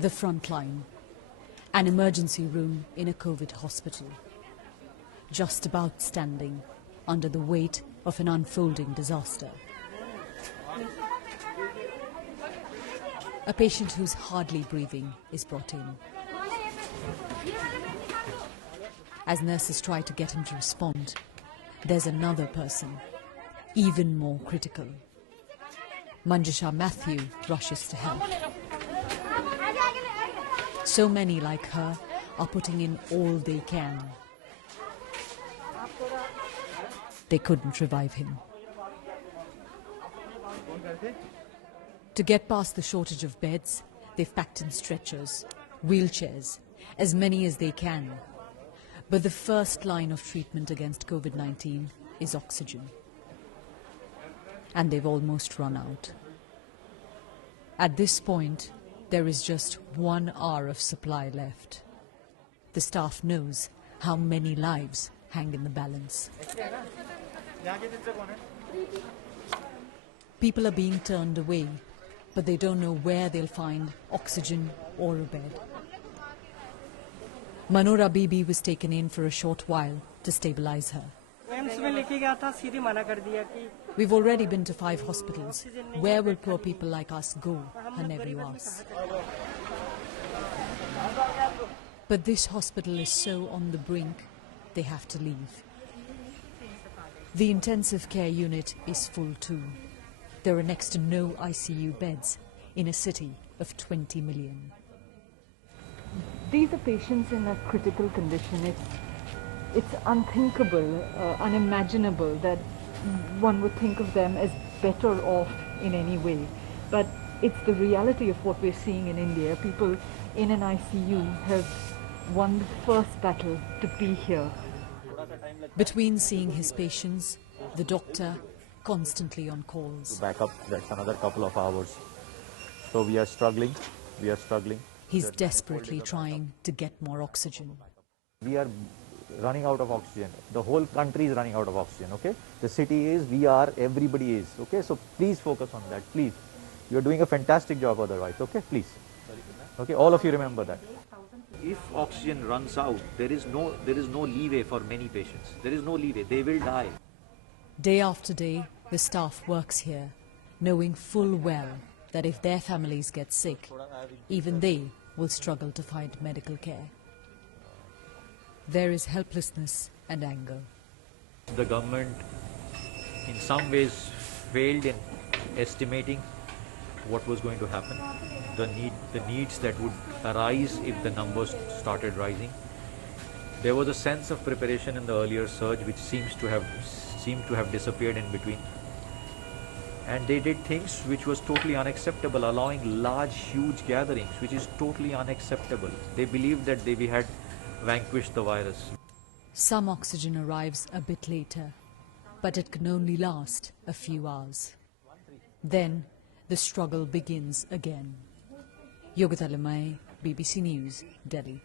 The front line, an emergency room in a COVID hospital, just about standing under the weight of an unfolding disaster. A patient who's hardly breathing is brought in. As nurses try to get him to respond, there's another person, even more critical. Manjusha Matthew rushes to help. So many like her are putting in all they can. They couldn't revive him. To get past the shortage of beds, they've packed in stretchers, wheelchairs, as many as they can. But the first line of treatment against COVID-19 is oxygen. And they've almost run out. At this point, there is just 1 hour of supply left. The staff knows how many lives hang in the balance. People are being turned away, but they don't know where they'll find oxygen or a bed. Manora Bibi was taken in for a short while to stabilize her. We've already been to 5 hospitals. Where will poor people like us go? Her nephew asks. But this hospital is so on the brink, they have to leave. The intensive care unit is full too. There are next to no ICU beds in a city of 20 million. These are patients in a critical condition. It's unthinkable, unimaginable that one would think of them as better off in any way. But it's the reality of what we're seeing in India. People in an ICU have won the first battle to be here. Between seeing his patients, the doctor constantly on calls. Back up, that's another couple of hours. So we are struggling. He's desperately trying to get more oxygen. We are running out of oxygen. The whole country is running out of oxygen, okay? The city is, we are, everybody is, okay? So please focus on that, please. You're doing a fantastic job otherwise, okay? Please. Okay, all of you remember that. If oxygen runs out, there is no leeway for many patients. There is no leeway. They will die. Day after day, the staff works here, knowing full well that if their families get sick, even they will struggle to find medical care. There is helplessness and anger. The government in some ways failed in estimating what was going to happen, the needs that would arise if the numbers started rising. There was a sense of preparation in the earlier surge which seemed to have disappeared in between. And they did things which was totally unacceptable, allowing large, huge gatherings, which is totally unacceptable. They believed that we had vanquished the virus. Some oxygen arrives a bit later, but it can only last a few hours. Then the struggle begins again. Yogita Limay, BBC News, Delhi.